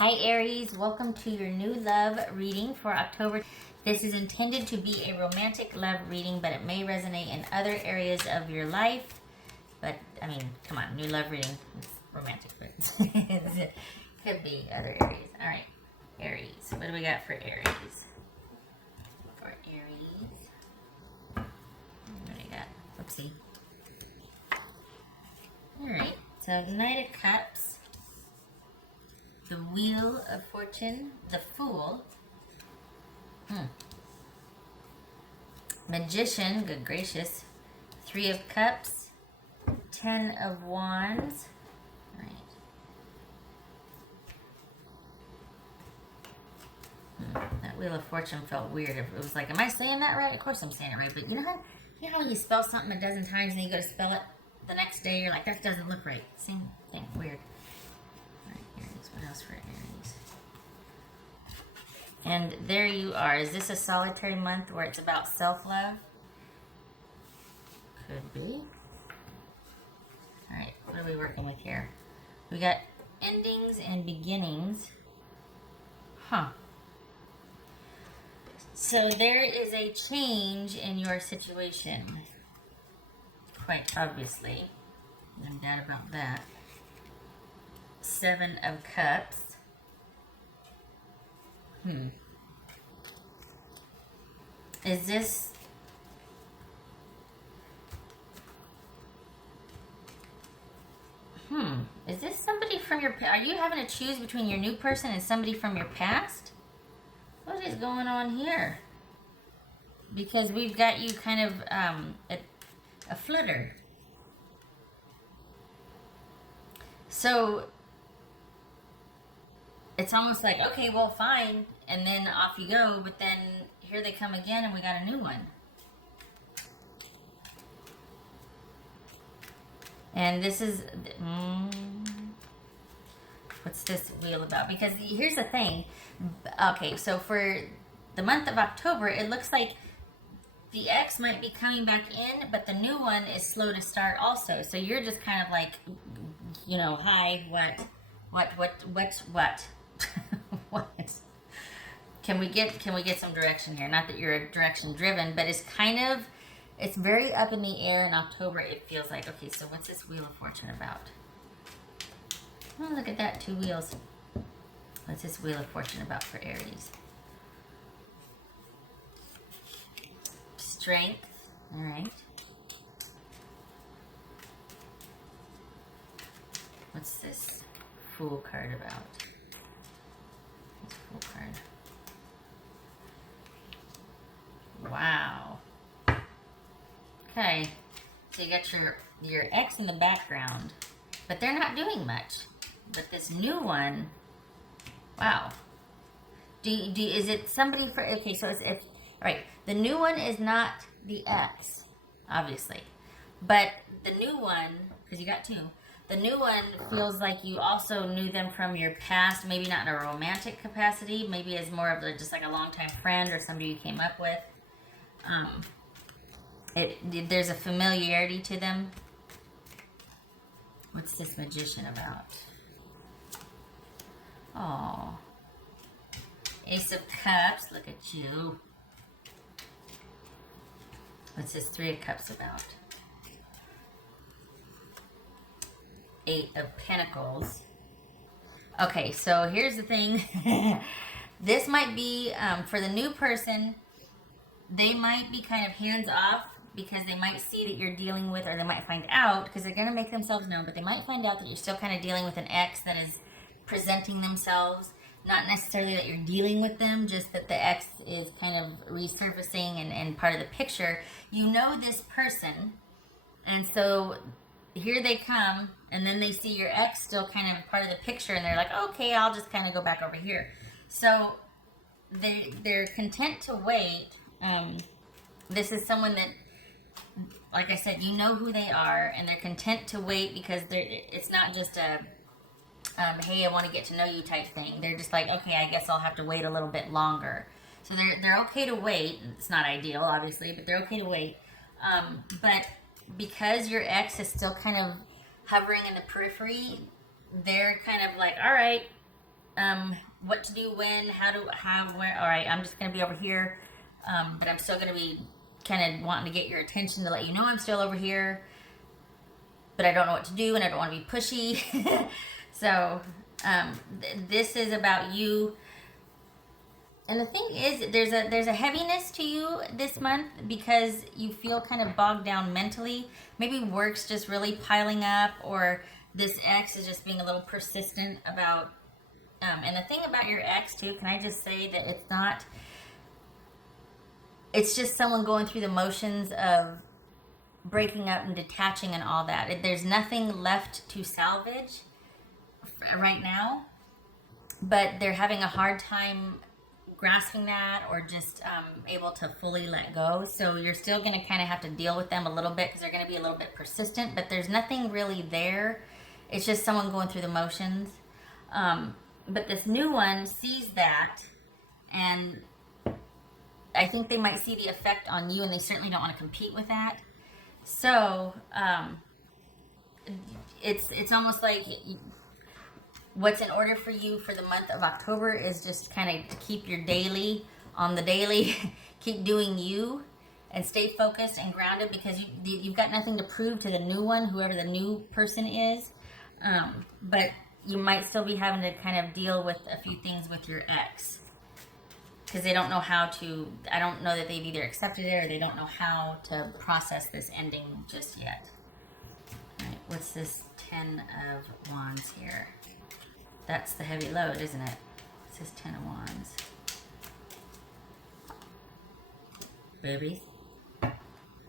Hi Aries, welcome to your new love reading for October. This is intended to be a romantic love reading, but it may resonate in other areas of your life. But, I mean, come on, new love reading, it's romantic, but it could be other areas. All right, Aries, what do we got for Aries? For Aries, what do we got? Whoopsie. All right, so Knight of Cups. The Wheel of Fortune, the Fool, Magician, good gracious, Three of Cups, 10 of Wands, right. That Wheel of Fortune felt weird. It was like, am I saying that right? Of course I'm saying it right, but you know how you spell something a dozen times and you go to spell it the next day, you're like, that doesn't look right. Same thing, weird. What else for Aries? And there you are. Is this a solitary month where it's about self-love? Could be. Alright, what are we working with here? We got endings and beginnings. So there is a change in your situation. Quite obviously. No doubt about that. Seven of Cups. Is this... Is this somebody from your... Are you having to choose between your new person and somebody from your past? What is going on here? Because we've got you kind of a flitter. So... it's almost like, okay, well, fine, and then off you go, but then here they come again, and we got a new one. And this is, what's this wheel about? Because here's the thing. Okay, so for the month of October, it looks like the ex might be coming back in, but the new one is slow to start also. So you're just kind of like, you know, hi, what? What? Can we get some direction here? Not that you're direction driven, but it's very up in the air in October. It feels like, okay, so what's this Wheel of Fortune about? Oh, look at that, 2 wheels. What's this Wheel of Fortune about for Aries? Strength, all right. What's this Fool card about? Fool card. Wow. Okay. So you got your ex in the background, but they're not doing much. But this new one, wow. Is it somebody for? Okay, so it's all right. The new one is not the ex, obviously, but the new one, because you got 2. The new one feels like you also knew them from your past, maybe not in a romantic capacity, maybe as more of just like a longtime friend or somebody you came up with. There's a familiarity to them. What's this Magician about? Oh, Ace of Cups, look at you. What's this 3 of Cups about? 8 of Pentacles. Okay, so here's the thing. This might be, for the new person, they might be kind of hands off because they might see that you're dealing with, or they might find out, because they're going to make themselves known, but they might find out that you're still kind of dealing with an ex that is presenting themselves. Not necessarily that you're dealing with them, just that the ex is kind of resurfacing and part of the picture. You know this person, and so here they come, and then they see your ex still kind of part of the picture, and they're like, okay, I'll just kind of go back over here. So they're content to wait. This is someone that, like I said, you know who they are, and they're content to wait because it's not just a hey, I want to get to know you type thing. They're just like, okay, I guess I'll have to wait a little bit longer. So they're okay to wait. It's not ideal, obviously, but they're okay to wait. But because your ex is still kind of hovering in the periphery, they're kind of like, all right, what to do, when, how, where. All right, I'm just gonna be over here, but I'm still gonna be kind of wanting to get your attention to let you know I'm still over here, but I don't know what to do and I don't want to be pushy. So this is about you. And the thing is, there's a heaviness to you this month because you feel kind of bogged down mentally. Maybe work's just really piling up, or this ex is just being a little persistent about. And the thing about your ex too, can I just say that it's not. It's just someone going through the motions of breaking up and detaching and all that. There's nothing left to salvage right now, but they're having a hard time grasping that, or just able to fully let go. So you're still going to kind of have to deal with them a little bit because they're going to be a little bit persistent, but there's nothing really there. It's just someone going through the motions. But this new one sees that, and I think they might see the effect on you, and they certainly don't want to compete with that. So it's almost like what's in order for you for the month of October is just kind of to keep your daily on the daily, keep doing you, and stay focused and grounded, because you've got nothing to prove to the new one, whoever the new person is. But you might still be having to kind of deal with a few things with your ex, because they don't know how to. I don't know that they've either accepted it or they don't know how to process this ending just yet. All right, what's this 10 of Wands here? That's the heavy load, isn't it? It says 10 of Wands. Boobies.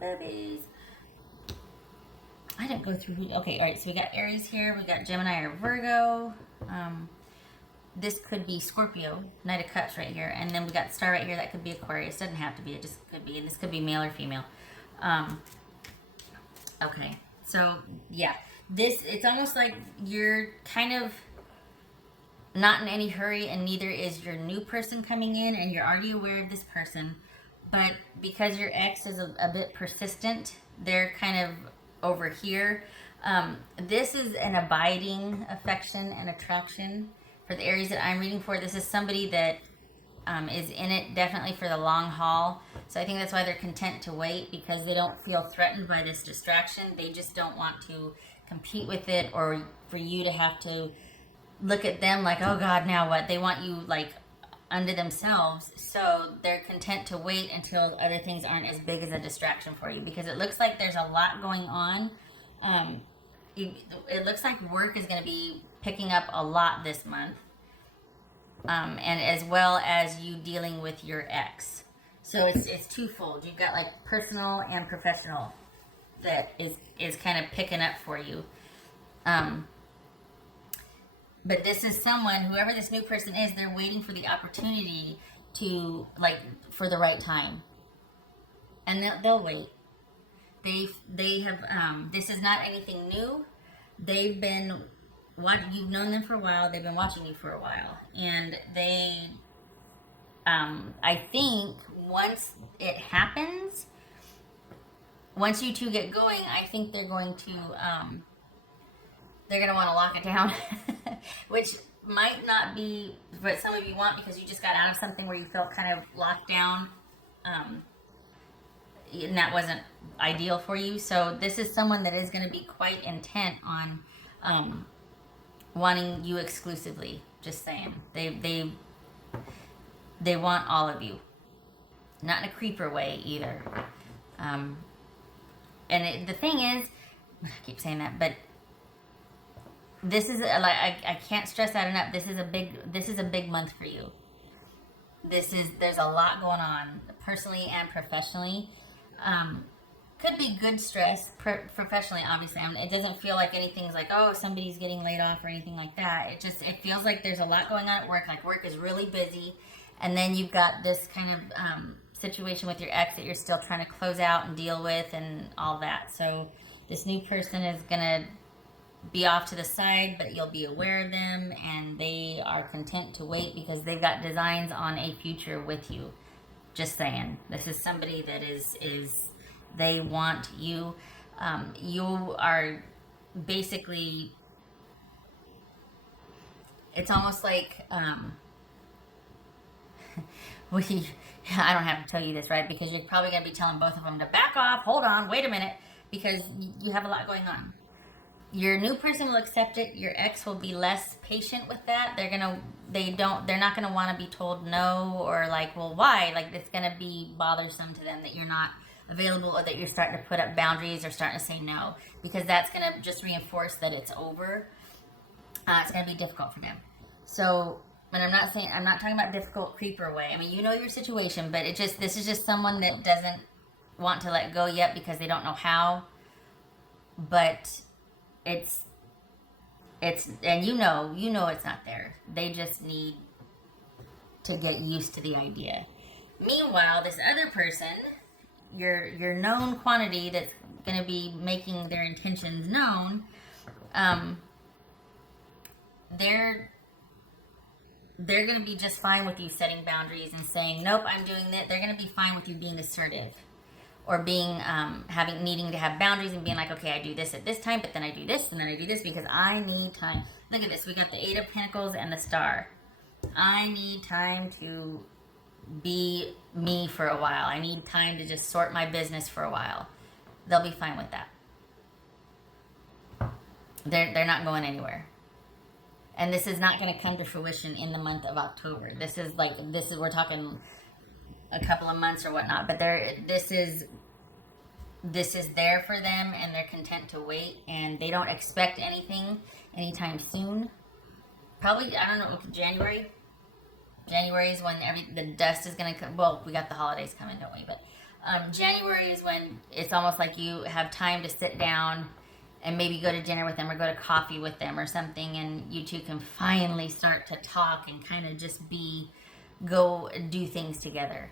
Boobies. I didn't go through who. Okay, all right, so we got Aries here. We got Gemini or Virgo. This could be Scorpio, Knight of Cups right here. And then we got Star right here. That could be Aquarius. Doesn't have to be. It just could be. And this could be male or female. Okay, so yeah. It's almost like you're kind of not in any hurry, and neither is your new person coming in, and you're already aware of this person. But because your ex is a bit persistent, they're kind of over here. This is an abiding affection and attraction for the Aries that I'm reading for. This is somebody that is in it definitely for the long haul. So I think that's why they're content to wait, because they don't feel threatened by this distraction. They just don't want to compete with it, or for you to have to look at them like, oh God, now what? They want you like unto themselves. So they're content to wait until other things aren't as big as a distraction for you, because it looks like there's a lot going on. It looks like work is going to be picking up a lot this month, and as well as you dealing with your ex. So it's twofold. You've got like personal and professional that is kind of picking up for you. But this is someone, whoever this new person is, they're waiting for the opportunity to, like, for the right time. And they'll wait. They have, this is not anything new. They've been, you've known them for a while. They've been watching you for a while. And they, I think once it happens, once you two get going, I think they're going to want to lock it down, which might not be what some of you want, because you just got out of something where you felt kind of locked down, and that wasn't ideal for you. So this is someone that is going to be quite intent on wanting you exclusively. Just saying, they want all of you, not in a creeper way either. And the thing is, I keep saying that, but this is I can't stress that enough. This is a big month for you. There's a lot going on personally and professionally. Could be good stress professionally, obviously. I mean, it doesn't feel like anything's like, oh, somebody's getting laid off or anything like that. It feels like there's a lot going on at work. Like, work is really busy, and then you've got this kind of situation with your ex that you're still trying to close out and deal with and all that. So this new person is gonna be off to the side, but you'll be aware of them, and they are content to wait because they've got designs on a future with you. Just saying, this is somebody that is they want you. You are basically, It's almost like we. I don't have to tell you this, right? Because you're probably going to be telling both of them to back off. Hold on, wait a minute, because you have a lot going on. Your new person will accept it. Your ex will be less patient with that. They're not gonna want to be told no, or like, well, why? Like, it's gonna be bothersome to them that you're not available, or that you're starting to put up boundaries or starting to say no, because that's gonna just reinforce that it's over. It's gonna be difficult for them. So, and I'm not talking about difficult creeper way. I mean, you know your situation, but this is just someone that doesn't want to let go yet because they don't know how. But it's and you know it's not there. They just need to get used to the idea. Meanwhile, this other person, your known quantity that's going to be making their intentions known, they're going to be just fine with you setting boundaries and saying, nope, I'm doing that. They're going to be fine with you being assertive, or being needing to have boundaries and being like, okay, I do this at this time, but then I do this, and then I do this because I need time. Look at this. We got the Eight of Pentacles and the Star. I need time to be me for a while. I need time to just sort my business for a while. They'll be fine with that. They're not going anywhere. And this is not going to come to fruition in the month of October. We're talking a couple of months or whatnot, but this is there for them, and they're content to wait, and they don't expect anything anytime soon. Probably, I don't know, January is when the dust is going to come. Well, we got the holidays coming, don't we? But January is when it's almost like you have time to sit down and maybe go to dinner with them, or go to coffee with them or something, and you two can finally start to talk and kind of just go do things together.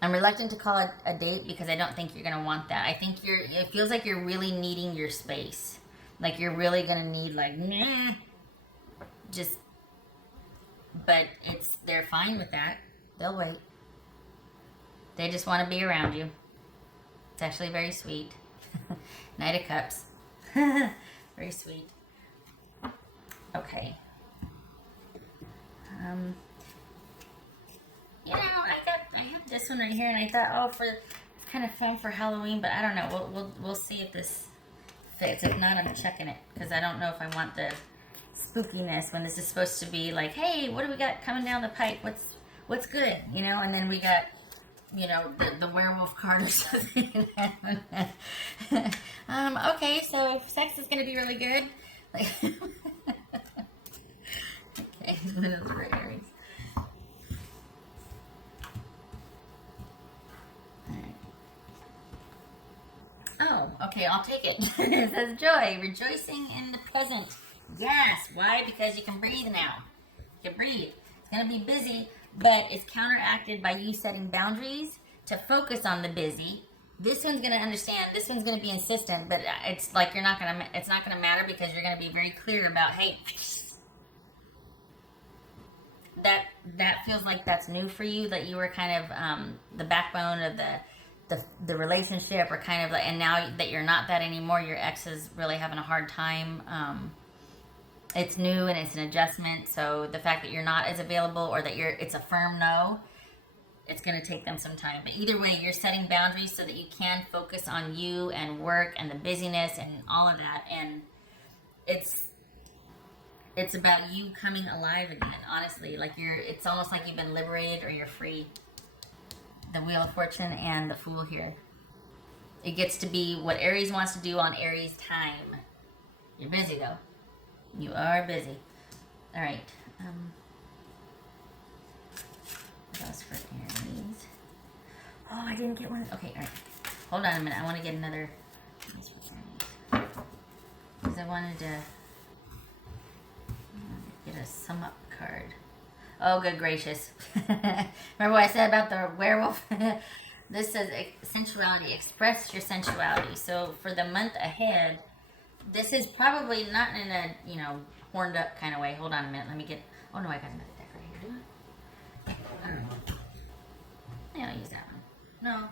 I'm reluctant to call it a date because I don't think you're going to want that. I think it feels like you're really needing your space. Like, you're really going to need, like, nah. But they're fine with that. They'll wait. They just want to be around you. It's actually very sweet. Knight of Cups. Very sweet. Okay. I have this one right here, and I thought, it's kind of fun for Halloween, but I don't know. We'll see if this fits. If not, I'm checking it, because I don't know if I want the spookiness when this is supposed to be like, hey, what do we got coming down the pipe? What's good, And then we got, the werewolf card or something. Okay, so sex is gonna be really good. Like, okay, one of the Aries. Oh, okay, I'll take it. It says joy, rejoicing in the present. Yes, why? Because you can breathe now. You can breathe. It's going to be busy, but it's counteracted by you setting boundaries to focus on the busy. This one's going to understand. This one's going to be insistent, but it's like it's not going to matter, because you're going to be very clear about, hey, that feels like that's new for you, that you were kind of the backbone of the relationship, or kind of like, and now that you're not that anymore, your ex is really having a hard time. It's new and it's an adjustment, so the fact that you're not as available, or that it's a firm no, it's going to take them some time. But either way, you're setting boundaries so that you can focus on you and work and the busyness and all of that, and it's about you coming alive again, honestly. Like, it's almost like you've been liberated, or you're free. The Wheel of Fortune and the Fool here. It gets to be what Aries wants to do on Aries time. You're busy, though. You are busy. All right. What else for Aries? Oh, I didn't get one. Okay, all right. Hold on a minute. I want to get another. Because I wanted to get a sum up card. Oh, good gracious. Remember what I said about the werewolf? This says sensuality. Express your sensuality. So for the month ahead, this is probably not in a, horned up kind of way. Hold on a minute. Let me get... Oh, no, I got another deck right here. Do I? I don't know. Yeah, I'll use that one. No.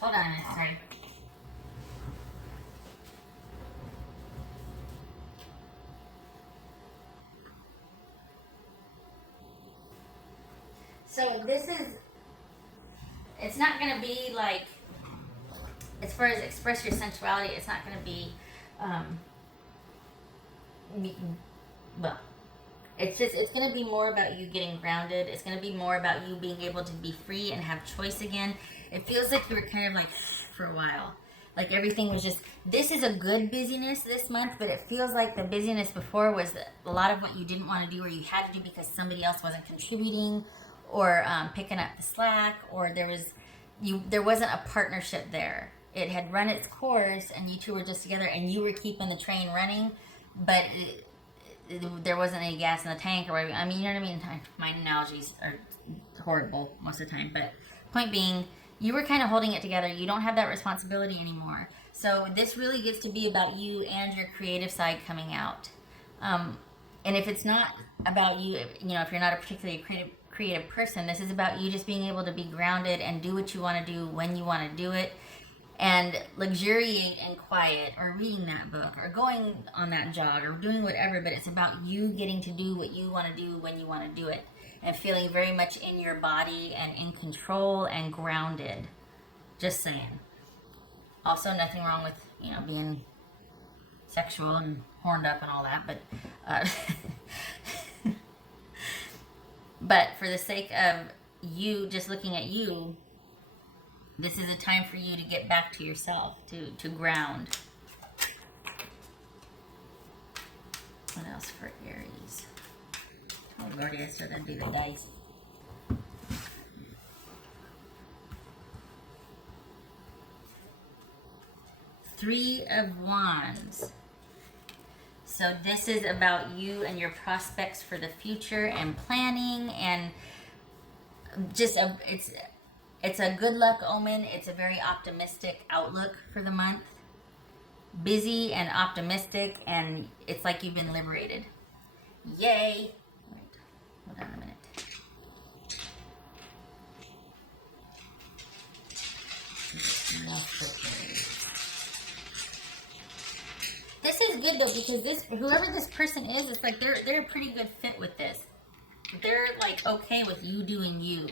Hold on a minute. Sorry. So this is, it's not going to be like, as far as express your sensuality, it's not going to be, um, well, it's going to be more about you getting grounded. It's going to be more about you being able to be free and have choice again. It feels like you were kind of like for a while. Like everything was just, this is a good busyness this month, but it feels like the busyness before was a lot of what you didn't want to do or you had to do because somebody else wasn't contributing or picking up the slack, or there wasn't a partnership there. It had run its course and you two were just together and you were keeping the train running, but there wasn't any gas in the tank or whatever. I mean, you know what I mean? My analogies are horrible most of the time, but point being, you were kind of holding it together. You don't have that responsibility anymore. So this really gets to be about you and your creative side coming out. And if it's not about you, if you're not a particularly creative person, this is about you just being able to be grounded and do what you want to do when you want to do it, and luxuriate in quiet or reading that book or going on that jog or doing whatever. But it's about you getting to do what you want to do when you want to do it, and feeling very much in your body and in control and grounded. Just saying. Also, nothing wrong with, being sexual and horned up and all that, but but for the sake of you, just looking at you, this is a time for you to get back to yourself, to ground. What else for Aries? Oh Lordy, I still gotta do the dice. Three of Wands. So this is about you and your prospects for the future and planning, and just it's a good luck omen. It's a very optimistic outlook for the month. Busy and optimistic, and it's like you've been liberated. Yay! Wait, hold on a minute. This is good though, because whoever this person is, it's like they're a pretty good fit with this. They're like okay with you doing you.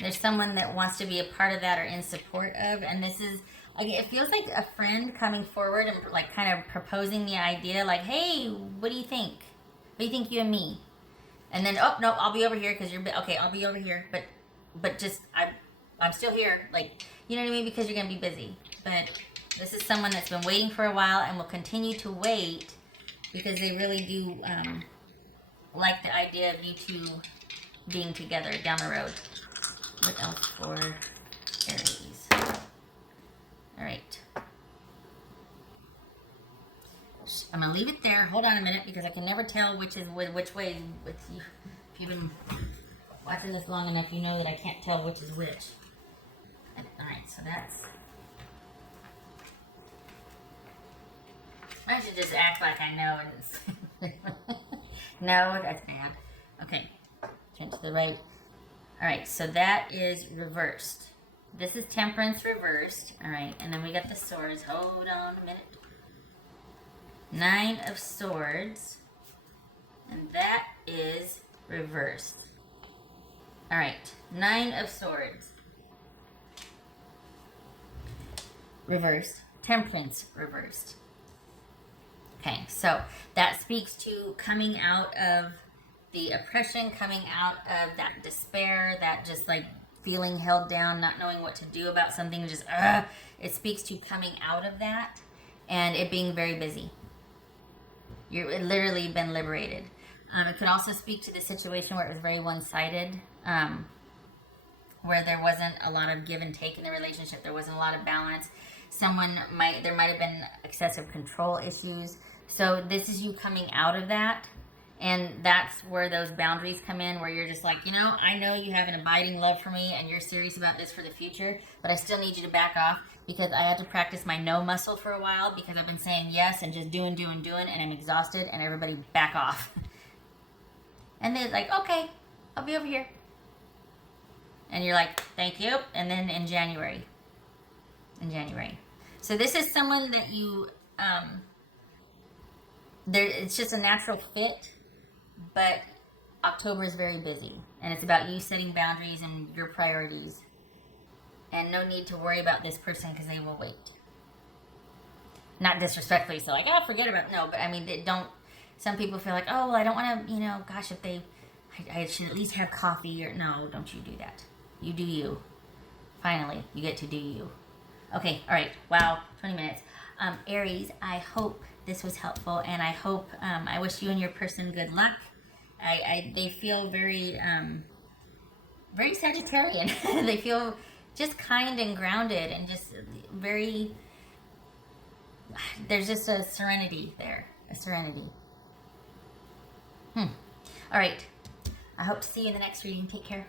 There's someone that wants to be a part of that or in support of, and this is like, it feels like a friend coming forward and like kind of proposing the idea, like, hey, what do you think? What do you think, you and me? And then, oh no, I'll be over here because you're okay. I'll be over here, but just I'm still here, like, you know what I mean, because you're gonna be busy. But this is someone that's been waiting for a while and will continue to wait because they really do like the idea of you two being together down the road. What else for Aries? All right. I'm going to leave it there. Hold on a minute, because I can never tell which way with you. If you've been watching this long enough, you know that I can't tell which is which. All right, so that's... I should just act like I know. And no, that's bad. Okay, turn to the right. All right, so that is reversed. This is Temperance reversed. All right, and then we got the swords. Hold on a minute. 9 of Swords. And that is reversed. All right, 9 of Swords. Reversed. Temperance reversed. Okay, so that speaks to coming out of the oppression, coming out of that despair, that just like feeling held down, not knowing what to do about something, just it speaks to coming out of that and it being very busy. You've literally been liberated. It could also speak to the situation where it was very one-sided, where there wasn't a lot of give and take in the relationship. There wasn't a lot of balance. There might have been excessive control issues. So this is you coming out of that. And that's where those boundaries come in, where you're just like, I know you have an abiding love for me and you're serious about this for the future, but I still need you to back off because I had to practice my no muscle for a while because I've been saying yes and just doing, and I'm exhausted, and everybody back off. And they're like, okay, I'll be over here. And you're like, thank you. And then in January. So this is someone that you, it's just a natural fit. But October is very busy, and it's about you setting boundaries and your priorities. And no need to worry about this person because they will wait. Not disrespectfully, so like, oh, forget about it. No, but I mean, they don't. Some people feel like, oh, well, I don't want to, you know, gosh, if they, I should at least have coffee or no, don't you do that. You do you. Finally, you get to do you. Okay, all right. Wow, 20 minutes. Aries, I hope this was helpful, and I hope I wish you and your person good luck. They feel very very Sagittarian. They feel just kind and grounded, and just very. There's just a serenity there, a serenity. All right. I hope to see you in the next reading. Take care.